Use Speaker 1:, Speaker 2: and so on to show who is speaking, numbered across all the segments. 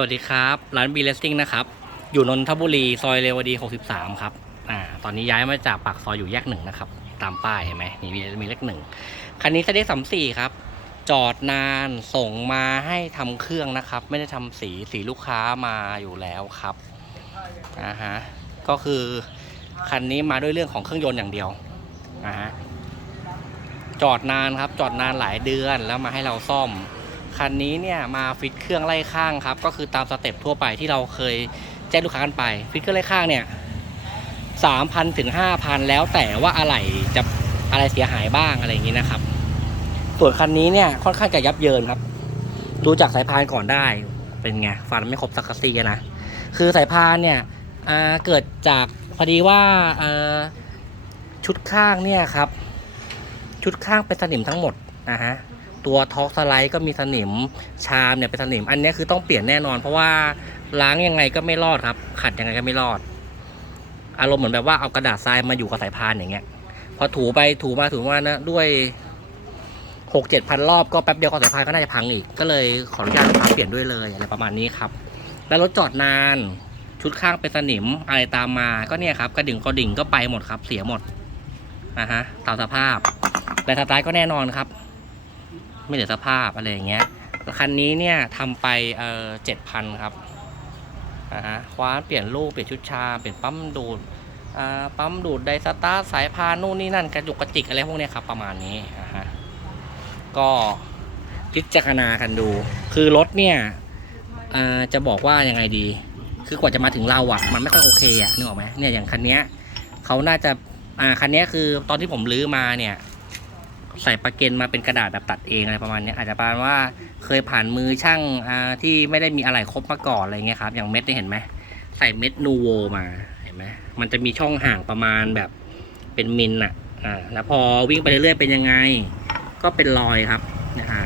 Speaker 1: สวัสดีครับ ร้านบีเลสซิ่งนะครับ อยู่นนทบุรี ซอยเรวดี 63 ครับอ่าตอนนี้ย้ายมาจากปากซอยอยู่แยกหนึ่งนะครับ ตามป้ายเห็นไหมนี่มีมีเลขหนึ่งคันนี้เซเด็กสามสี่ครับ จอดนานส่งมาให้ทำเครื่องนะครับ ไม่ได้ทำสีสีลูกค้ามาอยู่แล้วครับอ่าฮะก็คือคันนี้มาด้วยเรื่องของเครื่องยนต์อย่างเดียวอ่าฮะจอดนานครับ จอดนานหลายเดือนแล้วมาให้เราซ่อม คันนี้เนี่ยมาฟิตเครื่องไล่ข้างครับ ก็คือตามสเต็ปทั่วไปที่เราเคยแจ้งลูกค้ากันไป ฟิตเครื่องไล่ข้างเนี่ยสามพันถึงห้าพันแล้วแต่ว่าอะไรจะอะไรเสียหายบ้างอะไรอย่างนี้นะครับ ส่วนคันนี้เนี่ยค่อนข้างจะยับเยินครับ ดูจากสายพานก่อนได้เป็นไงฟันไม่ครบสักซีนะคือสายพานเนี่ยเกิดจากพอดีว่าชุดข้างเนี่ยครับ ชุดข้างเป็นสนิมทั้งหมดนะฮะ ตัวท็อกสไลด์ก็มีสนิมชามเนี่ยเป็นสนิม อันนี้คือต้องเปลี่ยนแน่นอน เพราะว่าล้างยังไงก็ไม่รอดครับ ขัดยังไงก็ไม่รอด อารมณ์เหมือนแบบว่าเอากระดาษทรายมาอยู่กับสายพานอย่างเงี้ย พอถูไปถูมาถูมานะ ด้วยหกเจ็ดพันรอบก็แป๊บเดียวก็สายพานก็น่าจะพังอีก ก็เลยขออนุญาตลูกค้าเปลี่ยนด้วยเลยอะไรประมาณนี้ครับ แล้วรถจอดนานชุดข้างเป็นสนิมอะไรตามมาก็เนี่ยครับกระดิ่งกระดิ่งก็ไปหมดครับ เสียหมดนะฮะตามสภาพแต่สไตล์ก็แน่นอนครับ ไม่เหลือสภาพอะไรอย่างเงี้ยคันนี้เนี่ยทำไปเออเจ็ดพันครับอ่าฮะคว้านเปลี่ยนลูกเปลี่ยนชุดชาเปลี่ยนปั๊มดูดอ่าปั๊มดูดไดสตาร์สายพานนู่นนี่นั่นกระจุกกระจิกอะไรพวกเนี้ยครับประมาณนี้อ่าฮะก็พิจารณากันดู คือรถเนี่ยอ่าจะบอกว่ายังไงดี คือกว่าจะมาถึงเราอะมันไม่ค่อยโอเคอะนึกออกไหมเนี่ยอย่างคันเนี้ยเขาน่าจะอ่าคันเนี้ยคือตอนที่ผมลื้อมาเนี่ย ใส่ประเก็นมาเป็นกระดาษแบบตัดเองอะไรประมาณนี้อาจจะประมาณว่าเคยผ่านมือช่างที่ไม่ได้มีอะไรครบมาก่อนอะไรเงี้ยครับ อย่างเม็ดนี่เห็นไหมใส่เม็ดนูโวมาเห็นไหมมันจะมีช่องห่างประมาณแบบเป็นมิลอะอ่าแล้วพอวิ่งไปเรื่อยๆเป็นยังไง ก็เป็นรอยครับเนยอ่า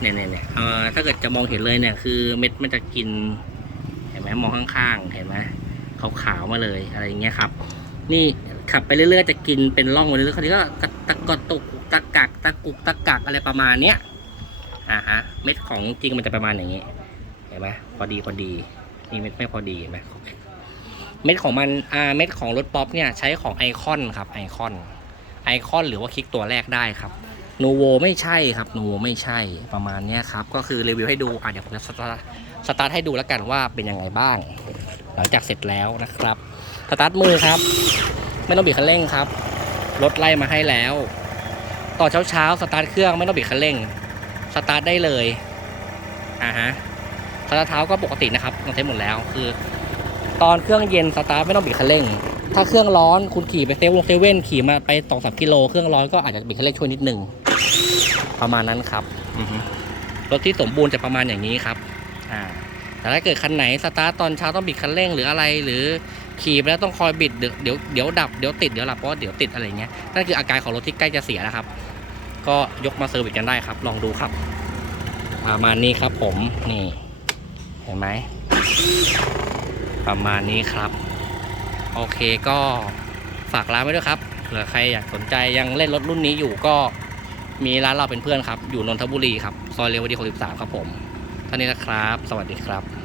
Speaker 1: เนี่ยเนี่ยเนี่ยเออถ้าเกิดจะมองเห็นเลยเนี่ยคือเม็ดมันจะกิน เห็นไหมมองข้างๆ เห็นไหมขาวๆมาเลยอะไรเงี้ยครับ นี่ ขับไปเรื่อยๆจะกินเป็นร่องไปเรื่อยๆคราวนี้ก็ตะกดตุกตะกักตะกุกตะกักอะไรประมาณเนี้ยอ่าฮะเม็ดของจริงมันจะประมาณอย่างนี้เห็นไหมพอดีพอดีนี่เม็ดไม่พอดีเห็นไหมเม็ดของมันอ่าเม็ดของรถป๊อปเนี่ยใช้ของไอคอนครับไอคอนไอคอนหรือว่าคลิกตัวแรกได้ครับโนโวไม่ใช่ครับโนโวไม่ใช่ประมาณเนี้ยครับ ก็คือรีวิวให้ดูอะเดี๋ยวผมจะสตาร์ทสตาร์ทให้ดูแล้วกันว่าเป็นยังไงบ้าง หลังจากเสร็จแล้วนะครับ สตาร์ทมือครับ ไม่ต้องบีบคันเร่งครับ รถไล่มาให้แล้วตอนเช้าเช้าสตาร์ทเครื่องไม่ต้องบีบคันเร่ง สตาร์ทได้เลยอ่าฮะสตาร์ทเท้าก็ปกตินะครับลองเทสหมดแล้วคือ ตอนเครื่องเย็นสตาร์ทไม่ต้องบีบคันเร่ง ถ้าเครื่องร้อนคุณขี่ไปเซเว่นเซเว่นขี่มาไปสองสามกิโลเครื่องร้อนก็อาจจะบีบคันเร่งช่วยนิดนึงประมาณนั้นครับรถที่สมบูรณ์จะประมาณอย่างนี้ครับอ่าแต่ถ้าเกิดคันไหนสตาร์ทตอนเช้าต้องบิดคันเร่งหรืออะไรหรือ ขี่ไปแล้วต้องคอยบิดเดี๋ยวเดี๋ยวเดี๋ยวดับเดี๋ยวติดเดี๋ยวหลับเพราะว่าเดี๋ยวติดอะไรเงี้ยนั่นคืออาการของรถที่ใกล้จะเสียแล้วครับ ก็ยกมาเซอร์วิสกันได้ครับ ลองดูครับประมาณนี้ครับผมนี่ เห็นไหมประมาณนี้ครับ โอเคก็ฝากร้านไว้ด้วยครับเผื่อใครอยากสนใจยังเล่นรถรุ่นนี้อยู่ก็มีร้านเราเป็นเพื่อนครับ อยู่นนทบุรีครับ ซอยเรวดี63ครับผมเท่านี้นะครับ สวัสดีครับ